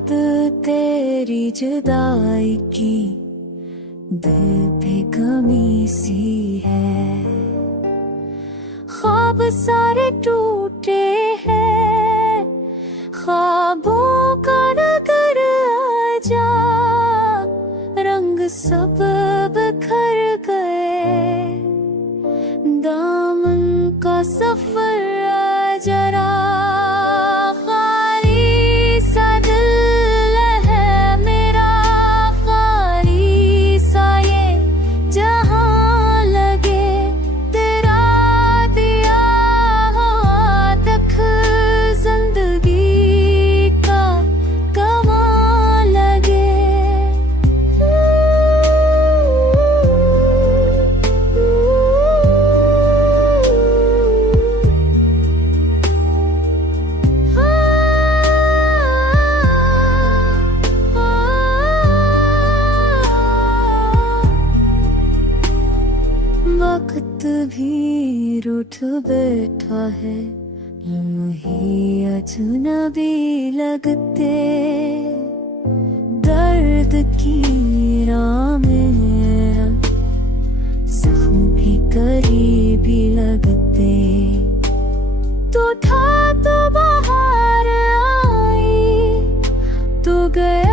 याद तेरी जुदाई की दिल पे कमी सी है। ख्वाब सारे टूटे हैं, ख्वाबों का नगर आजा, रंग सब बिखर गए, दामन का सफर जरा खाली सा दिल है मेरा, खाली सा ये जहां लगे, तेरा दिया हुआ तक जिंदगी का कमाल लगे। वक्त भी रूठ बैठा है, लम्हे अजनबी लगते, दर्द की राह में जख्म भी करीबी लगते। तो था तो बाहर आई, तो गया